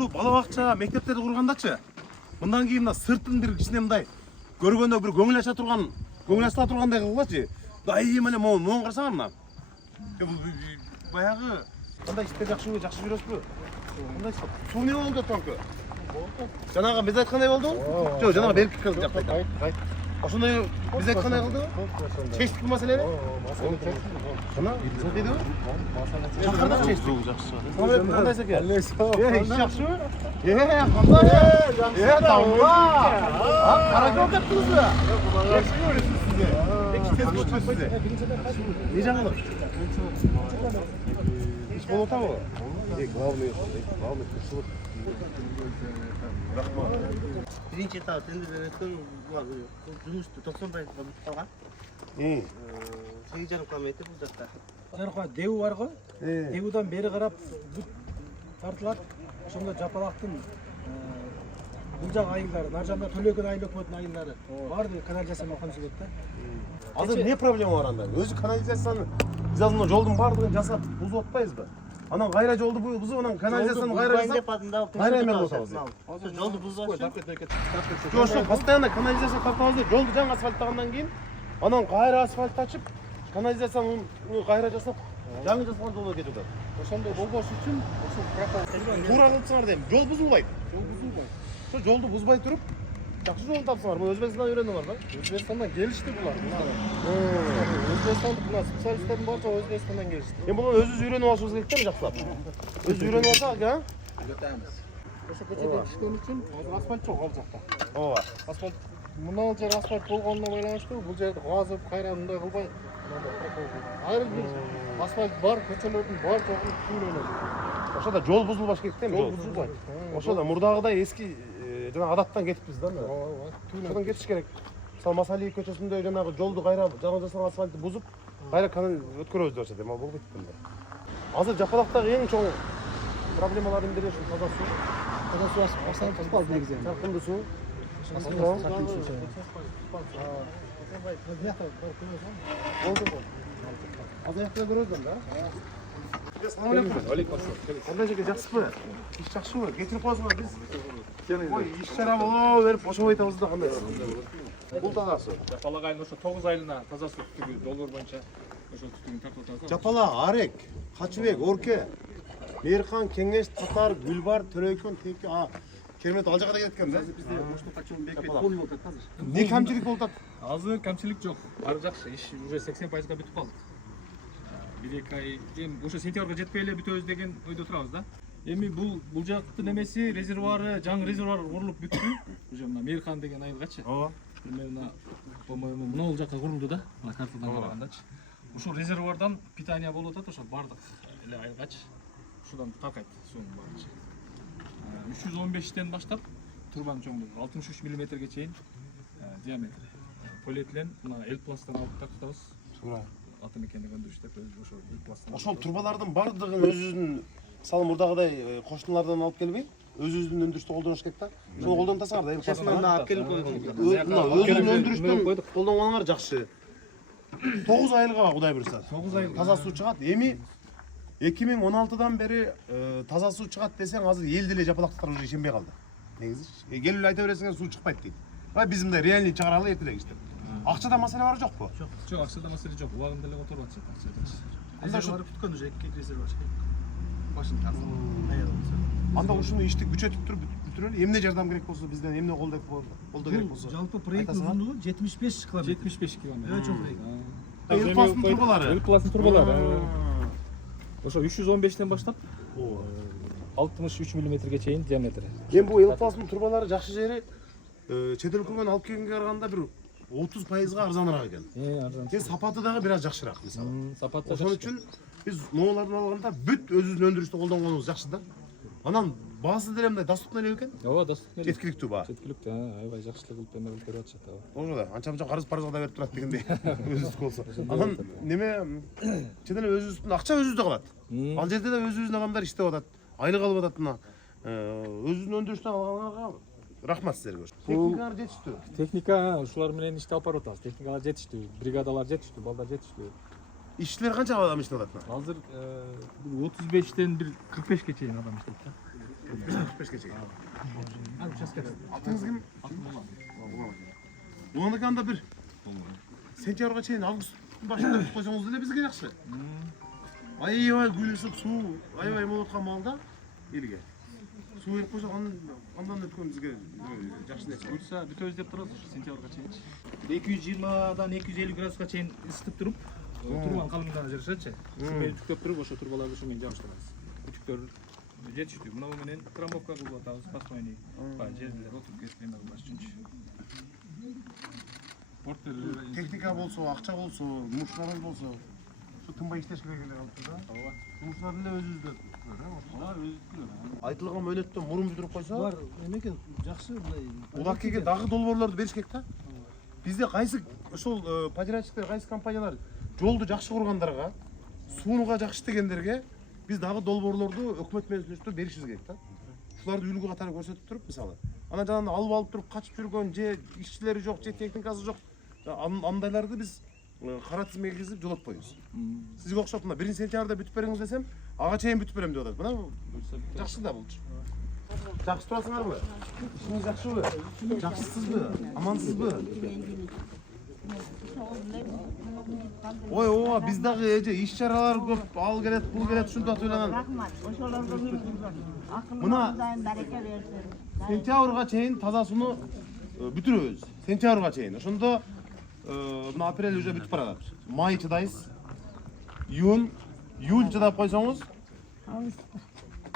ошол бала бакча, мектептерди кургандачы. Мындан кийин мына сыртын бир кичине мындай көргөндө бир көңүл ача турган, көңүл ачыла тургандай кылгылачы. Дайым эле моң карасаңар мына. Баягы кандай иштер жакшы жүрөсүзбү? Кандай суу эмне болду толку? Жанагы биз айткандай болду? Жок, жанагы берки жактай. Ошондой биз айткандай кылдыбы? Чечтик маселени? Мына, чечтиби? Чакырдык чечтик. Жакшы. Кандай экен? Иш жакшыбы? Кандай? Тамба. Кара жол кеттиңизби? Жакшы көрүнүп сизге. Эки тез күтүп сизге. Не жаңылык? Иш болуп атабы? Главный курсулук. Биринчи этап тендерден өткөн жумушту 90% бүтүп калган. 8,5 километр бул жакта. Жарка Дебу бар го. Дебудан бери карап бүт тартылат. Ошондо Жапалактын бул жак айылдары, наржанда төлөгөн айыл өкмөтүнүн айылдары баардыгы канализацияны алган келет да. Азыр не проблема бар анда? Өзү канализацияны биз азыр жолдун баардыгын жасап бузуп атпайбызбы? Анан кайра жолду бузуп, анан канализацияны кайра жасап, кайра эме кылып атабыз. Жолду бузуп Жок, ошо постоянно канализация тартабыз, жолду жаңы асфальттагандан кийин, анан кайра асфальт ачып, канализацияны кайра жасап, жаңы жасалган жолго кетип атат. Ошондой болбош үчүн ушул прокол Туура кылсаңар дейм, жол бузулбайт. Ошо жолду бузбай туруп, жакшы жолду тапсаңар. Бул Өзбекстандан үйрөнүңөр да? Өзбекстандан келишти булар. Өзбекстандык мына специалисттердин барча Өзбекстандан келишти. Эми буну өзүбүз үйрөнүп алышыбыз керек да, жакшылап. Өзү үйрөнүп алсак, а? Ошо көчөдө иштеген үчүн азыр асфальт жок ал жакта. Ооба. Асфальт мына жер асфальт болгонуна байланыштуу бул жерди казып, кайра мындай кылбай, айрым бир асфальт бар, көчөлөрдүн бар жогун түйлөнөт. Ошода жол бузулбаш керек да, Жол бузулбайт. Ошода мурдагыдай эски жана адаттан кетиппиз да. Ооба. Ошодон кетиш керек. Мисалы Масалиев көчөсүндө жанагы жолду кайра жаңы жасалган асфальтты бузуп, кайра өткөрөбүз деп атышат, эми болбойт экен. Азыр Жапалактагы эң чоң проблемалардын бири ушул таза суу. Таза суу асфальт топалды негизи. Чаркындуу суу. Азыяктан көрөсүң да? Ассалам алейкум. Алейкум ассалам. Кандай жерге жакшысызбы? Иш жакшыбы? Кетирип коесуңар биз. Ой, иш чара боло берип бошобой атабыз да кандай? Бул таза суу. Жапалак айылында ошо 9 айылына таза суу түтүгү долбоор боюнча ошол түтүгүн тартып атабыз. Жапалак, Арек, Качыбек, Орке, Мейирхан, Кеңеш, Татар, Гүлбар, Төлөйкөн, Теке, керемет ал жака да кетет экен да? Бизде ошто качуу бекпейт полный болуп атат азыр. Не камчылык болуп атат? Азыр камчылык жок. Баары жакшы. Иш уже 80% бүтүп калдык. 1-2 ай эми ошо сентябрга жетпей эле бүтөбүз деген ойдо турабыз да. Эми бул жактын эмеси резервуары, жаңы резервуар курулуп бүттү. Уже мына Мейирхан деген айылгачы. Ооба. Примерно по-моему мына жака курулду да. Мына картадан карагандачы. Ушул резервуардан питание болуп атат ошо бардык эле айылгачы. Ушудан таркайт суунун баары. 315-тен баштап турбанын чоңдугу 63 мм чейин диаметри. Полиэтилен мына элпласттан алып тартабыз. Туура. Ата мекендик өндүрүш деп ошо элпласттан. Ошол турбалардын бардыгын өзүбүздүн мисалы мурдагыдай кошуналардан алып келбей, өзүбүздүн өндүрүштү колдонуш керек да. Ошол колдонтасыңар да, Честно, алып келип койдук. өзүбүздүн өндүрүштүн колдонгонуңар жакшы. 9 айылга Кудай буйрса. 9 айыл Таза суу чыгат. Эми 2016-дан бери таза суу чыгат десең, азыр эл деле жапалактар уже ишенбей калды. Негизи келип эле айта бересиңер суу чыкпайт дейт. Биз мындай реальный чыгаралы эртелек иштеп. Акчада маселе бар жокпу? Жок, акчада маселе жок. Убагында эле которуп атышат акча. Анда ошо бүткөн уже 2 резервуар. Башын тартып. Анда ушуну ишти күчөтүп туруп бүтүрөлү. Эмне жардам керек болсо бизден, эмне колдо керек болсо. Жалпы проект узундугу 75 км. 75 км. Өтө чоң проект. Элпластын турбалары. Элпластын турбалары. Ошо 315-тен баштап 63 мм чейин диаметри. Эми бул элпластын турбалары жакшы жери чет өлкөгөн алып келгенге караганда бир 30%га арзаныраак экен. Арзан. Сапаты дагы бир аз жакшыраак мисалы. Сапаты Ошон үчүн биз новолордун алганда бүт өзүбүздүн өндүрүштү колдонгонубуз жакшы да. Анан баасы деле мындай доступный эле бекен? Ооба, доступный. Жеткиликтүү баа. Жеткиликтүү, аябай жакшылык кылып эме кылып берип атышат. Ошо да, анча-мунча карыз парызга да берип турат дегендей. Өзүбүздүкү болсо. Анан неме чет эле өзүбүздүн акча өзүбүздө калат. Ал жерде да өзүбүздүн адамдар иштеп атат, айлык алып атат мына. Өзүбүздүн өндүрүштөн алганга рахмат силерге. Техникалар жетиштүү. Техника ушулар менен ишти алып барып атабыз. Техникалар жетиштүү, бригадалар жетиштүү, балдар жетиштүү. Ишчилер канча адам иштеп атат? Азыр 35-тен бир 45-ке чейин адам иштейт да. 45'e çekin. Hadi uçaskede. Atınız kim? Ulanıkan da bir. Sentyabrga çeyin avgust başında tutup koysanız bile bizge жақсы. Aybay gülüsüp su, aybay болуп аткан маалда элге. Суу берип койсок андан өткөн бизге жакшы нерсе. Буйрса бүтө өздеп турабыз ушу сентябрга чейин. 220дан 250 градуска чейин ысытып туруп, турбанын калыңдыгына жарашатчы. Шумен жүктөп туруп, ошо турбаларды шумен жабыштырабыз. Күчүктөр жетиштүү. Мына менен трамбовка кылып атабыз, постоянный. Жерлер отуруп кетип эме кылбаш үчүнчү. Техника болсо, акча болсо, жумушчуларыбыз болсо, ушу тынбай иштеш керек эле калыптыр да. Ооба. Жумушчуларды эле өзүбүздө айтылган мөөнөттөн мурун бүтүрүп койсо, Бар эметкен жакшы мындай. улаккеге дагы долбоорлорду бериш керек да. Бизде кайсы ошол подрядчиктер, кайсы компаниялар жолду жакшы кургандарга, сууга жакшы иштегендерге биз дагы долбоорлорду өкмөт менен сүйлөшүп беришибиз керек да. Ушуларды үлгү катары көрсөтүп туруп, мисалы, анан жанагы алып туруп качып жүргөн же ишчилери жок, же техникасы жок, андайларды биз кара тизмеге киргизип жолотпойбуз. Сизге окшоп мына 1-сентябрда бүтүп бериңиз десем, ага чейин бүтүп берем деп атат. Мына жакшы да болчу. Жакшы турасыңарбы? Ишиңиз жакшыбы? Жакшысызбы? Амансызбы? Ой, ооба, биз дагы эже иш чаралар көп, ал келет, бул келет, ушунтип ойлонам. Рахмат. Ошолорго Мына акылыңыздан барека берсин. сентябрга чейин таза сууну бүтүрөбүз. Сентябрга чейин. Ошондо мына апрель уже бүтүп барат. Май чыдайсыз. Июнь, июль чыдап койсоңуз,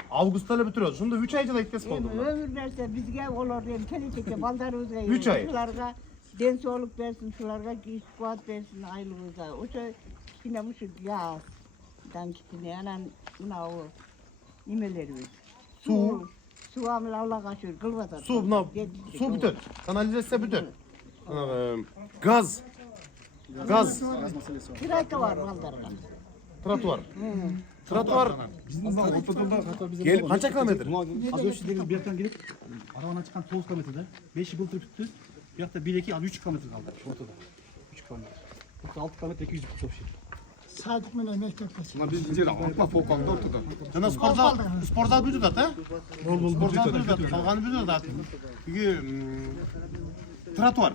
августта эле бүтүрөбүз. Ошондо 3 ай чыдайт экес болду. Өмүр берсе бизге олар эми келечекте балдарыбызга 3 ай. ушуларга ден соолук берсин, ушуларга кийиш кубат берсин айлыбызга. Ошо кичине мушу жаздан кичине анан мынабу немелерибиз. Суу, Суамыл Аллага шүр кылып атат. суу мына суу бүтөт. Канализация бүтөт. Газ. Кирайка бар балдарга. Тротуар. Келип канча километр? Az önce deniz bir yerden gelip arabandan çıkan 9 kilometrede 5'i bıltırıp tuttu. Bir hafta 1'deki az 3 kilometre kaldı ortada. 3 kilometre. Yoksa 6 kilometre 290 şey. Садик менен мектепте. Мына биздин жер алпа фокалда ортодо. Жана спортзал бүтүп атат, Спортзал бүтүп атат. Калганы бүтүп атат. Иги тротуар.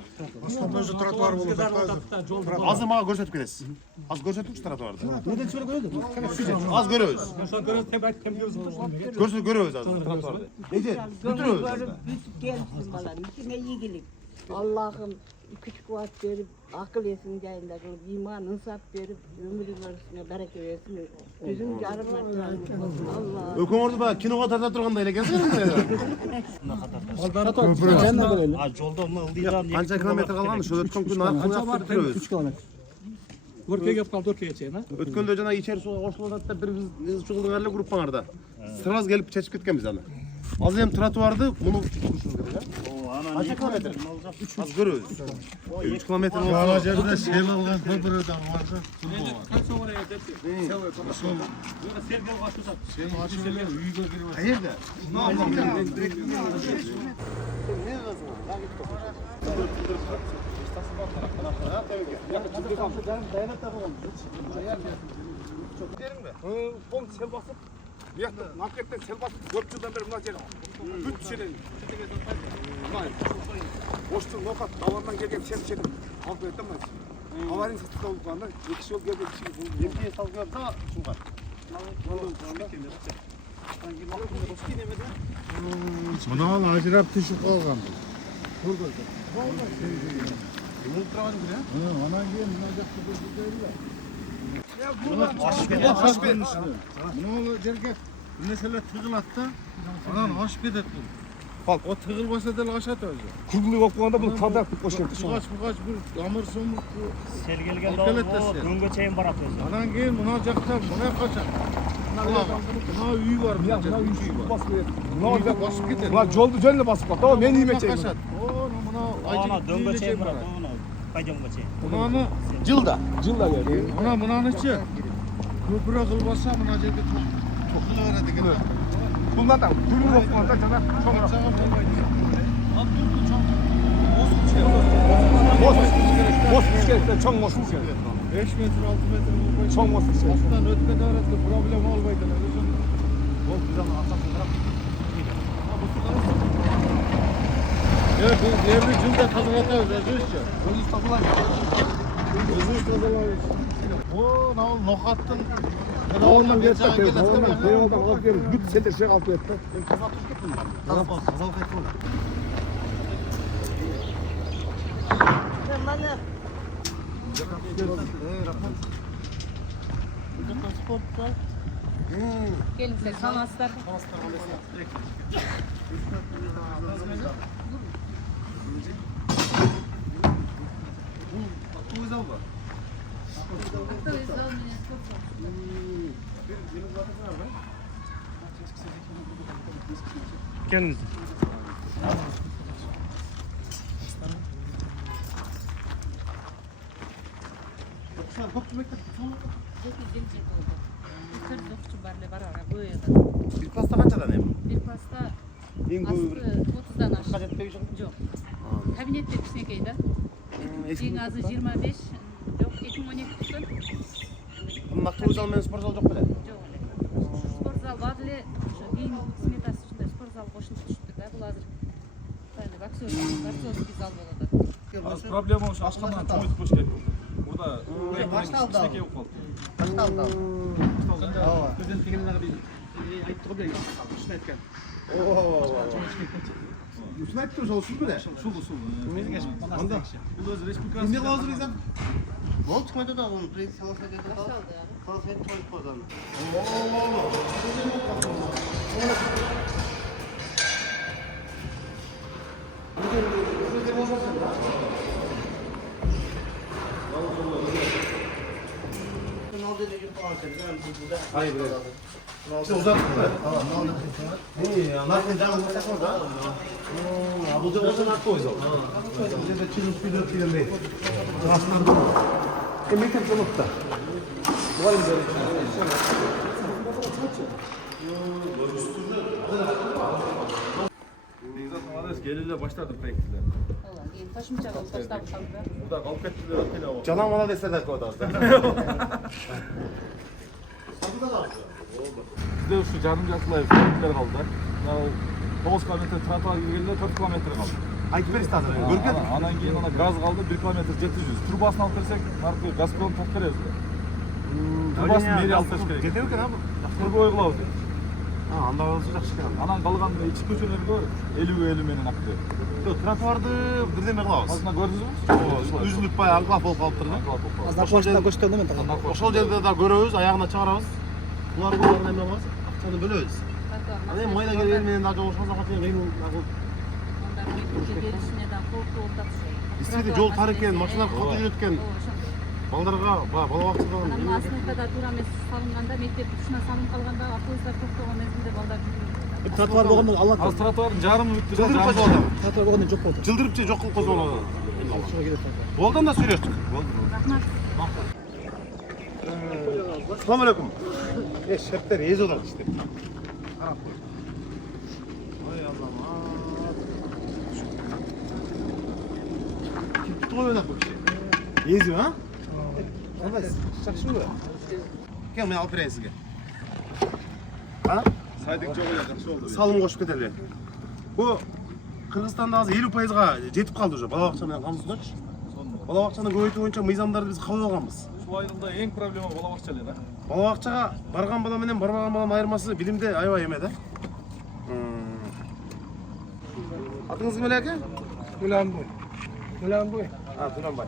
Өзү тротуар болуп атат. Азыр мага көрсөтүп кетесиз. Азыр көрсөтүңүз тротуарды. Неден чыгып көрөдү? Аз көрөбүз. Ошону көрөбүз, температурабыз. Көрөбүз азыр тротуарды. Эже бүтүрөбүз. Бүтүп келсин балам. Ичине ийгилик. Аллахым күч кубат берип, акыл эсин жайында кылып, иман, ынсап берип, өмүрүңөрүңө барека берсин. Жүзүң жарыма Алла. Өкөңөрдү баягы киного тарта тургандай эле экенсиз. Жолda mı ıldırılan Канча километр калган? Ошо өткөн күн аркылуу бүтүрөбүз. 3 километр. Өркөй кеп калды, өркөйгө чейин, а? Өткөндө жана ичери сууга кошулуп атат да бир биз чугулдуңар эле группаңарда. Сразу келип чечип кеткенбиз аны. Азыр эми тротуарды муну турушубуз керек, а? Канча километр? Азыр көрөбүз. 3 километр болсо. Ага жерде сел алган көпүрө да бар да. Канча орая депти. Буга сергел башысат. Сен ачып эле үйгө кирип Каерде? Бияқта маркеттен сел басып, көп жылдан бері мына жер бүт шенен. Оштың ноқат, давандан келген сел шенен алып берді мына. Аварин сатып алып қана, 2 жыл келген кіші бұл. Эмне салып коюпса, шуңга. Мынау ажырап түшіп қалған. Эмне турган күн, а? Анан кейін мына жақты Мынау жерге нәрселер тығылады да, анан ашып кетеді бұл. О тығылбаса да ашады өзі. Kırgınlığı okuğunda bunu tadak koşuyordu. Бұғаш бір амыр сомық Sel gelgen Ortalet o desene. döngü çayın barak özü. Анан кейін мына жақта мына қашады. Мына үй бар, мына жерде үй бар. Үйге басып кетеді. Ulan yoldu jönle basıp kaldı. O men iyime Мына çayın. қашады. Мына Ana айжігіт döngü үйге çayın чейін barak. барады. Paydım çayın. Мынаны Жылда. Cılla geldi. мынанычы көпірі қылбаса мына жерге тоқылы береді екен. Bundan da kırgınlığı okuğunda sana sonra. Mos kerekse çoğun mosuz gerek. 5 метр 6 метр болбойт. Çoğun mosuz gerek. Астан өткөн арасында проблема болбойт эле. Ол bizden asasın bırak. Biz yerli cümle kazanatıyoruz. Özürçü. Özür tapılayız. Özür tazalayız. O nokattın. Oğlum geç de oğlum alıp gelin. Git sen de şey alıp et. Mana Gelin size kanaslar. Gelin. Bir pasta kaçadan hem? Bir pasta En aslı koyu 30'dan aşağı. kaç etmek için? Yok. Kabinette kişinekeydi. En azı 25. Yok 2012 tutun. Bunun aklı uzalmayan spor zal yok bile. Yok. Sport zal var ile giyin smetası içinde sport zal qo'shimcha tushibdi da bular hozir aksiyon bir zal bo'ladi. Az problem olmuş aşkından çok ötüp boş geldi. Burada Baştaldı abi. yok oldu. Baştaldı abi. Президент дегенler bir айтты ғой бля, шын айтқан. Üstüne ettim olsun bile. Şul. Anda. Bu öz respublikası. Şimdi hazır izan. Ол çıkmadı da onun prezident salasa dedi da. Salasa et koyup koydu. Hayır bre. İşte uzattı mı? Tamam ne oldu? İyi ya. Nasıl canım bu sefer da? Bu da olsa nasıl koyacak? Bize de çizim video film değil. Aslında bu. Emekten çolukta. Var mı böyle? Gelirle başladı projektler. Keyin qo'shimcha qilib tashlab qoldi. Burada kalıp kettiler. Canan bana destek koydu. Bizde şu canım yakılayıp projektler kaldı. 9 kilometre trotuar gibi geldi 4 kilometre kaldı. Aytып бер istersen. Görüp geldik. Анан кийин ана газ калды 1 километр 700. Трубасын алып берсек, наркы Газпром тап беребиз. Трубасын бери алып бериш керек. Жетеу екен abi. Турбой кылабыз. Анда болса жақсы екен. Анан калган ички көчөлөргө 50 менен акты. Тротуарды бірдеме қылабыз. Азына көрдүңүзбү? Үзіліп бай анклав болып қалып тұр да. Азарбайжандан көчтөн мен тагын. Ошол жерде да көрөбүз, аяғына чыгарабыз. Булар буларына эме кылабыз, акчаны бөлөбүз. Аны эми майда келген менен да жол шозака чейин кыйын Ondan mektup berişine de korku ortak şey. Действительно жол тар экен, машиналар каты жүрөт экен. Балдарга, бала бакчадан Анан Асыныкада туура эмес салынганда мектеп тушуна салынып калганда автобустар токтогон мезгилде балдар жүрүп. Тротуар болгондо алла Az тротуардын жарымы бүттү да. жылдырып койсо болот. тротуар болгондо жок болду. Жылдырып же жок кылып койсо болот. Шуга келет. Болдон да сүйлөштүк. Рахмат. Assalamu alaikum. Şefler iyice olan işte. Ay Allah'ım. Kim tutuyor öyle bu şey? İyice ha? Evet. Şakşı mı? Gel ben alıp vereyim size. Ha? Saydık çok olacak, şu oldu. Salım koşup gidelim. Bu Kırgızstan'da az 50%'ga жетip kaldı уже. Balabakça менен камсыздачы. Балабакчаны көбөйтүү боюнча мыйзамдарды биз кабыл алганбыз. Şu айылда эң проблема бала бакча эле да. Балабакчага барган бала менен барбаган баланын айырмасы билимде аябай эме да. Атыңыз ким эле аке? Гүланбой. Гүланбой. Түлөнбай.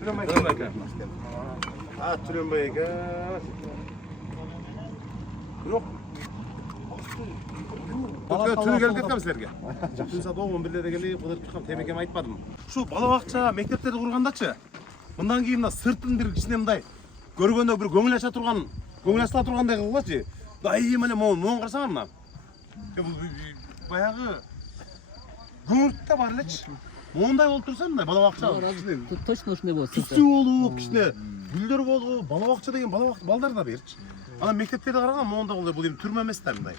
Түлөнбай аке. Түлөнбай аке. Бирок түнү келип кеткем силерге. Түн саат 11-де келип, кыдырып чыккан темекеме айтпадым. Ушу бала бакча, мектептерди кургандачы. Мындан кийин мына сыртын бир кичине мындай көргөндө бир көңүл ача турган, көңүл ачыла тургандай кылгылачы. Дайым эле моун карасаңар мына. Баягы көңүлтү бар элечи. Моундай болуп турса мындай бала бакча. Точно ушундай болот. Түстүү болуп, кичине гүлдөр болуп, бала бакча деген балдар да берчи. Анан мектептерде караган моунда бул эми түрмө эмес да мындай.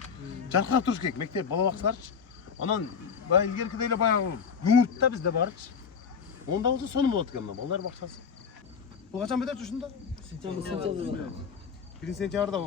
Жаркырап туруш керек мектеп бала бакчаларчы. Анан баягы илгеркидей эле баягы көңүлтү да бизде барчы. Онда болса сонун болот экен мына балдар бакчасы. Бул качан бітеді ушунда? Сентябрда. 1 сентябрда.